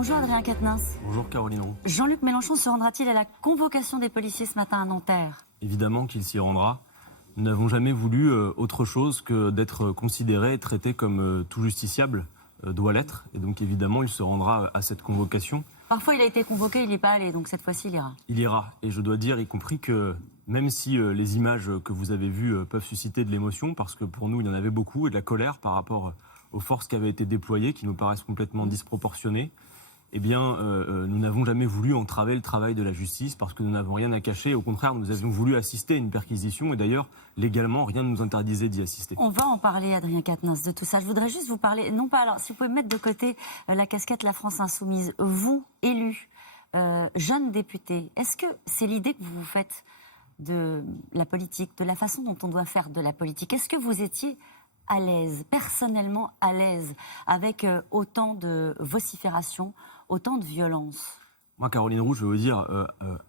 Bonjour Adrien Quatennens. Bonjour Caroline Roux. Jean-Luc Mélenchon se rendra-t-il à la convocation des policiers ce matin à Nanterre? Évidemment qu'il s'y rendra. Nous n'avons jamais voulu autre chose que d'être considéré et traité comme tout justiciable doit l'être. Et donc évidemment, il se rendra à cette convocation. Parfois il a été convoqué, il n'y est pas allé, donc cette fois-ci il ira. Il ira. Et je dois dire, y compris que même si les images que vous avez vues peuvent susciter de l'émotion, parce que pour nous il y en avait beaucoup, et de la colère par rapport aux forces qui avaient été déployées, qui nous paraissent complètement disproportionnées, eh bien, nous n'avons jamais voulu entraver le travail de la justice parce que nous n'avons rien à cacher. Au contraire, nous avions voulu assister à une perquisition et d'ailleurs, légalement, rien ne nous interdisait d'y assister. On va en parler, Adrien Quatennens, de tout ça. Je voudrais juste vous parler, non pas alors, si vous pouvez mettre de côté la casquette La France Insoumise, vous, élu, jeune député, est-ce que c'est l'idée que vous vous faites de la politique, de la façon dont on doit faire de la politique? Est-ce que vous étiez à l'aise, personnellement à l'aise, avec autant de vocifération, autant de violence? Moi, Caroline Roux, je veux vous dire,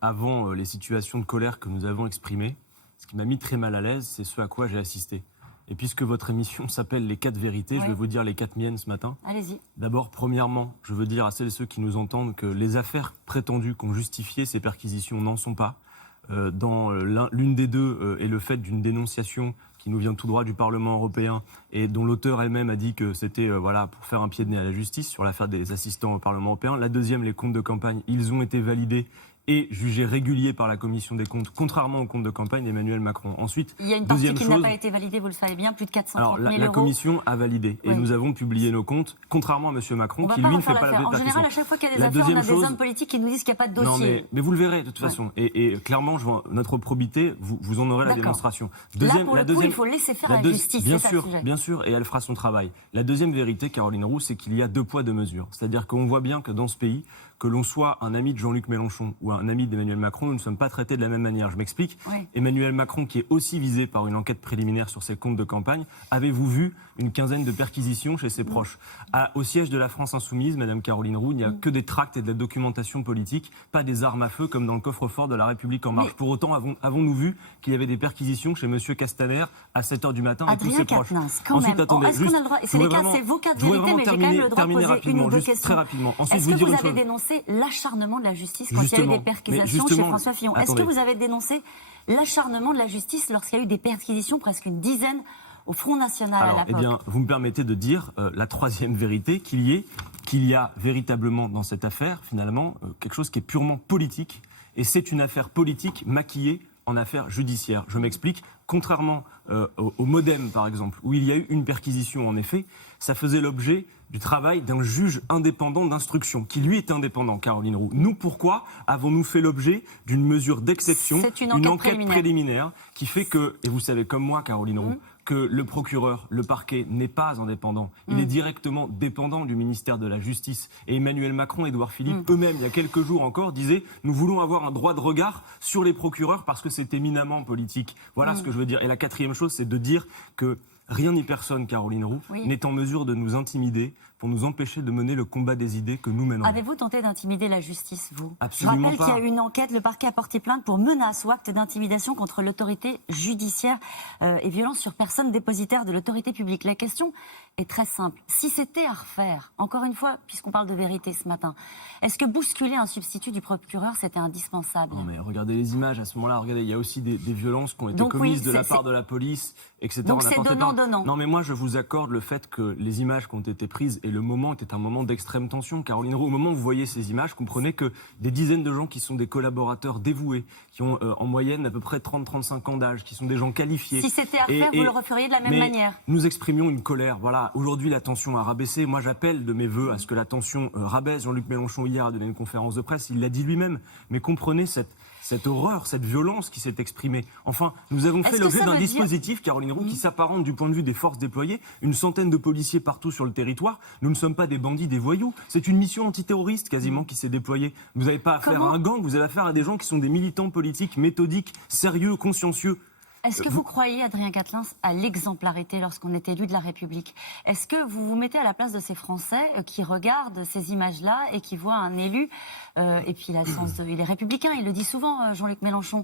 avant les situations de colère que nous avons exprimées, ce qui m'a mis très mal à l'aise, c'est ce à quoi j'ai assisté. Et puisque votre émission s'appelle Les 4 vérités, je vais vous dire les 4 miennes ce matin. Allez-y. D'abord, premièrement, je veux dire à celles et ceux qui nous entendent que les affaires prétendues qui ont justifié ces perquisitions n'en sont pas. Dans l'une des deux est le fait d'une dénonciation qui nous vient tout droit du Parlement européen et dont l'auteur elle-même a dit que c'était pour faire un pied de nez à la justice sur l'affaire des assistants au Parlement européen. La deuxième, les comptes de campagne, ils ont été validés et jugés réguliers par la Commission des comptes, contrairement aux comptes de campagne d'Emmanuel Macron. Ensuite, il y a une partie qui n'a pas été validée, vous le savez bien, plus de 430 000 euros. La Commission a validé et nous avons publié nos comptes, contrairement à M. Macron, qui lui ne fait pas la En général, à chaque fois qu'il y a des affaires, on a des hommes politiques qui nous disent qu'il n'y a pas de dossier. Non, mais vous le verrez de toute façon. Et clairement, notre probité, vous en aurez la démonstration. Là, pour le coup, il faut laisser faire la justice. Bien sûr, et elle fera son travail. La deuxième vérité, Caroline Roux, c'est qu'il y a 2 poids, 2 mesures. C'est-à-dire qu'on voit bien que dans ce pays, que l'on soit un ami de Jean-Luc Mélenchon ou un ami d'Emmanuel Macron, nous ne sommes pas traités de la même manière. Je m'explique. Oui. Emmanuel Macron, qui est aussi visé par une enquête préliminaire sur ses comptes de campagne, avez-vous vu une quinzaine de perquisitions chez ses proches? Au siège de la France Insoumise, Madame Caroline Roux, il n'y a que des tracts et de la documentation politique, pas des armes à feu comme dans le coffre-fort de La République En Marche. Pour autant, avons-nous vu qu'il y avait des perquisitions chez Monsieur Castaner à 7h du matin avec tous ses proches? Ensuite, attendez, est-ce qu'on a le droit, c'est vos 4 vérités, mais j'ai quand même le droit de poser une ou deux questions. Très rapidement. Est-ce que vous avez dénoncé l'acharnement de la justice quand il y a eu des perquisitions chez François Fillon? Est-ce que vous avez dénoncé l'acharnement de la justice lorsqu'il y a eu des perquisitions, presque une dizaine, au Front National à l'époque? Eh bien, vous me permettez de dire la troisième vérité, qu'il y a véritablement dans cette affaire, finalement, quelque chose qui est purement politique. Et c'est une affaire politique maquillée en affaire judiciaire. Je m'explique. Contrairement au Modem, par exemple, où il y a eu une perquisition, en effet, ça faisait l'objet du travail d'un juge indépendant d'instruction, qui lui est indépendant, Caroline Roux. Nous, pourquoi avons-nous fait l'objet d'une mesure d'exception, une enquête préliminaire, qui fait que, et vous savez comme moi, Caroline Roux, que le procureur, le parquet n'est pas indépendant. Il est directement dépendant du ministère de la Justice. Et Emmanuel Macron et Édouard Philippe, eux-mêmes, il y a quelques jours encore, disaient « Nous voulons avoir un droit de regard sur les procureurs parce que c'est éminemment politique. » Voilà ce que je veux dire. Et la quatrième chose, c'est de dire que rien ni personne, Caroline Roux, n'est en mesure de nous intimider pour nous empêcher de mener le combat des idées que nous menons. Avez-vous tenté d'intimider la justice, vous? Absolument pas. Je rappelle qu'il y a eu une enquête, le parquet a porté plainte pour menace ou acte d'intimidation contre l'autorité judiciaire et violence sur personne dépositaire de l'autorité publique. La question est très simple. Si c'était à refaire, encore une fois, puisqu'on parle de vérité ce matin, est-ce que bousculer un substitut du procureur, c'était indispensable? Non mais regardez les images à ce moment-là, regardez, il y a aussi des violences qui ont été commises de la part de la police, etc. Donc c'est donnant-donnant. Non mais moi je vous accorde le fait que les images qui ont été prises et le moment était un moment d'extrême tension. Caroline Roux, au moment où vous voyez ces images, comprenez que des dizaines de gens qui sont des collaborateurs dévoués, qui ont en moyenne à peu près 30-35 ans d'âge, qui sont des gens qualifiés. Si c'était à refaire, vous le referiez de la même manière? Nous exprimions une colère. Voilà, aujourd'hui la tension a rabaissé. Moi j'appelle de mes voeux à ce que la tension rabaisse. Jean-Luc Mélenchon hier a donné une conférence de presse, il l'a dit lui-même. Mais comprenez cette horreur, cette violence qui s'est exprimée. Enfin, nous avons fait l'objet d'un dispositif, Caroline Roux, qui s'apparente du point de vue des forces déployées, une centaine de policiers partout sur le territoire. Nous ne sommes pas des bandits, des voyous. C'est une mission antiterroriste quasiment qui s'est déployée. Vous n'avez pas affaire à un gang, vous avez affaire à des gens qui sont des militants politiques, méthodiques, sérieux, consciencieux. Est-ce que vous croyez, Adrien Quatennens, à l'exemplarité lorsqu'on est élu de la République? Est-ce que vous vous mettez à la place de ces Français qui regardent ces images-là et qui voient un élu, et puis il est républicain, il le dit souvent, Jean-Luc Mélenchon,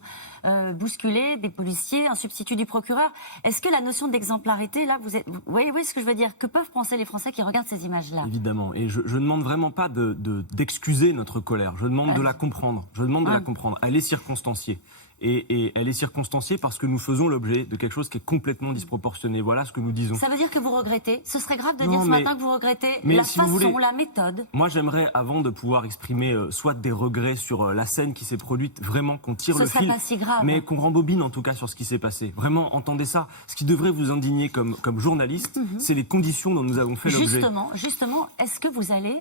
bousculer des policiers, un substitut du procureur. Est-ce que la notion d'exemplarité, là, vous voyez ce que je veux dire? Que peuvent penser les Français qui regardent ces images-là? Évidemment, et je ne demande vraiment pas d'excuser notre colère, je demande de la comprendre, elle est circonstanciée. Et elle est circonstanciée parce que nous faisons l'objet de quelque chose qui est complètement disproportionné. Voilà ce que nous disons. Ça veut dire que vous regrettez? Ce serait grave de dire ce matin que vous regrettez la façon, la méthode? Moi, j'aimerais, avant de pouvoir exprimer soit des regrets sur la scène qui s'est produite, vraiment qu'on tire le fil. Ce serait pas si grave. Mais qu'on rembobine en tout cas sur ce qui s'est passé. Vraiment, entendez ça. Ce qui devrait vous indigner comme journaliste, c'est les conditions dont nous avons fait l'objet. Justement, est-ce que vous allez,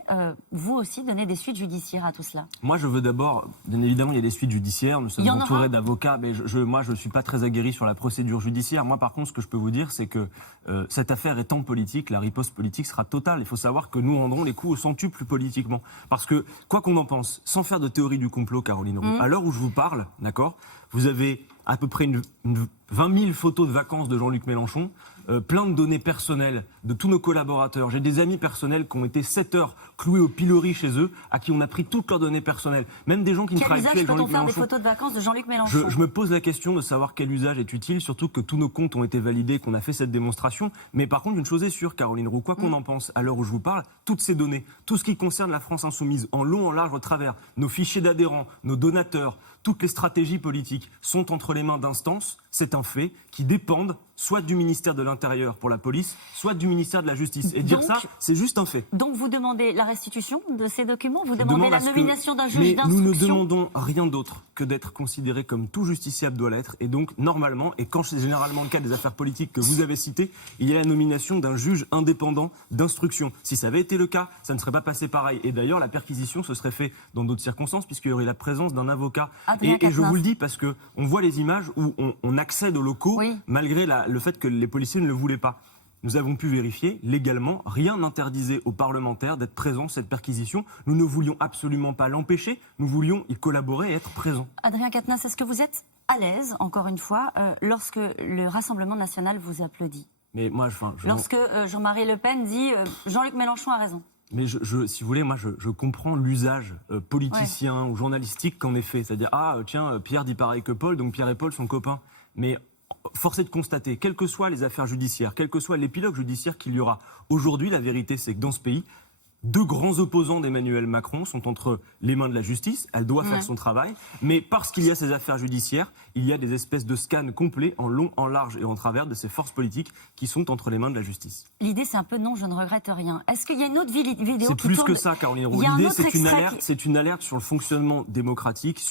vous aussi, donner des suites judiciaires à tout cela? Moi, je veux d'abord, bien évidemment, il y a des suites judiciaires. Nous sommes entourés d'avocats, mais moi, je ne suis pas très aguerri sur la procédure judiciaire. Moi, par contre, ce que je peux vous dire, c'est que cette affaire étant politique, la riposte politique sera totale. Il faut savoir que nous rendrons les coups au centuple politiquement. Parce que, quoi qu'on en pense, sans faire de théorie du complot, Caroline Roux, à l'heure où je vous parle, d'accord, vous avez à peu près 20 000 photos de vacances de Jean-Luc Mélenchon, plein de données personnelles de tous nos collaborateurs. J'ai des amis personnels qui ont été 7 heures cloués au pilori chez eux, à qui on a pris toutes leurs données personnelles. Même des gens qui ne travaillent plus avec Jean-Luc Mélenchon. Quel usage peut-on faire des photos de vacances de Jean-Luc Mélenchon? Je me pose la question de savoir quel usage est utile, surtout que tous nos comptes ont été validés, qu'on a fait cette démonstration. Mais par contre, une chose est sûre, Caroline Roux, quoi qu'on en pense, à l'heure où je vous parle, toutes ces données, tout ce qui concerne la France insoumise, en long, en large, au travers, nos fichiers d'adhérents, nos donateurs, toutes les stratégies politiques sont entre les mains d'instances, c'est un fait, qui dépendent soit du ministère de l'Intérieur pour la police, soit du ministère de la Justice. Et dire ça, c'est juste un fait. Donc vous demandez la restitution de ces documents? Vous demandez la nomination d'un juge d'instruction? Mais nous ne demandons rien d'autre que d'être considérés comme tout justiciable doit l'être. Et donc, normalement, et quand c'est généralement le cas des affaires politiques que vous avez citées, il y a la nomination d'un juge indépendant d'instruction. Si ça avait été le cas, ça ne serait pas passé pareil. Et d'ailleurs, la perquisition se serait faite dans d'autres circonstances, puisqu'il y aurait la présence d'un avocat. Et je vous le dis parce qu'on voit les images où on accède aux locaux, malgré le fait que les policiers ne le voulaient pas. Nous avons pu vérifier légalement, rien n'interdisait aux parlementaires d'être présents à cette perquisition. Nous ne voulions absolument pas l'empêcher, nous voulions y collaborer et être présents. Adrien Quatennens, est-ce que vous êtes à l'aise, encore une fois, lorsque le Rassemblement national vous applaudit? Mais moi, lorsque Jean-Marie Le Pen dit Jean-Luc Mélenchon a raison? Mais si vous voulez, moi, je comprends l'usage politicien ou journalistique qu'en est fait. C'est-à-dire, tiens, Pierre dit pareil que Paul, donc Pierre et Paul sont copains. Mais force est de constater, quelles que soient les affaires judiciaires, quel que soit l'épilogue judiciaire qu'il y aura, aujourd'hui, la vérité, c'est que dans ce pays, deux grands opposants d'Emmanuel Macron sont entre les mains de la justice. Elle doit faire son travail. Mais parce qu'il y a ces affaires judiciaires, il y a des espèces de scans complets en long, en large et en travers de ces forces politiques qui sont entre les mains de la justice. L'idée, c'est un peu non, je ne regrette rien. Est-ce qu'il y a une autre vidéo qui tourne? C'est plus que ça, Caroline Roux. L'idée, c'est une alerte sur le fonctionnement démocratique,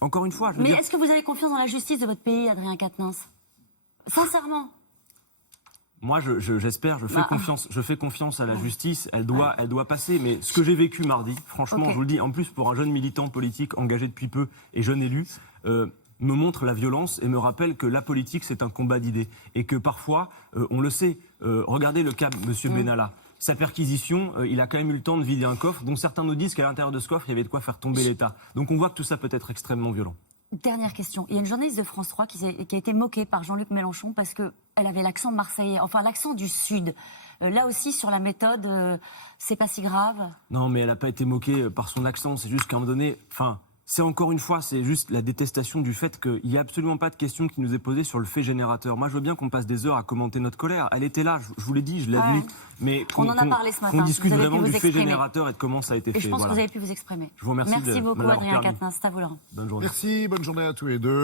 encore une fois, Mais est-ce que vous avez confiance dans la justice de votre pays, Adrien Quatennens? Sincèrement? Moi, j'espère, je fais confiance à la justice, elle doit passer. Mais ce que j'ai vécu mardi, franchement, je vous le dis, en plus pour un jeune militant politique engagé depuis peu et jeune élu, me montre la violence et me rappelle que la politique, c'est un combat d'idées. Et que parfois, on le sait, regardez le cas de M. Benalla. Sa perquisition, il a quand même eu le temps de vider un coffre, dont certains nous disent qu'à l'intérieur de ce coffre, il y avait de quoi faire tomber l'État. Donc on voit que tout ça peut être extrêmement violent. Dernière question. Il y a une journaliste de France 3 qui a été moquée par Jean-Luc Mélenchon parce qu'elle avait l'accent marseillais, enfin l'accent du Sud. Là aussi, sur la méthode, c'est pas si grave? Non, mais elle n'a pas été moquée par son accent. C'est juste qu'à un moment donné, c'est encore une fois, c'est juste la détestation du fait qu'il n'y a absolument pas de question qui nous est posée sur le fait générateur. Moi, je veux bien qu'on passe des heures à commenter notre colère. Elle était là, je vous l'ai dit, je l'ai admis. Mais on en a parlé ce matin. Qu'on discute vraiment du fait générateur et de comment ça a été fait. Et je pense que vous avez pu vous exprimer. Je vous remercie. Merci beaucoup, Adrien Quatennens. C'est à vous, Laurent. Bonne journée. Merci, bonne journée à tous les deux.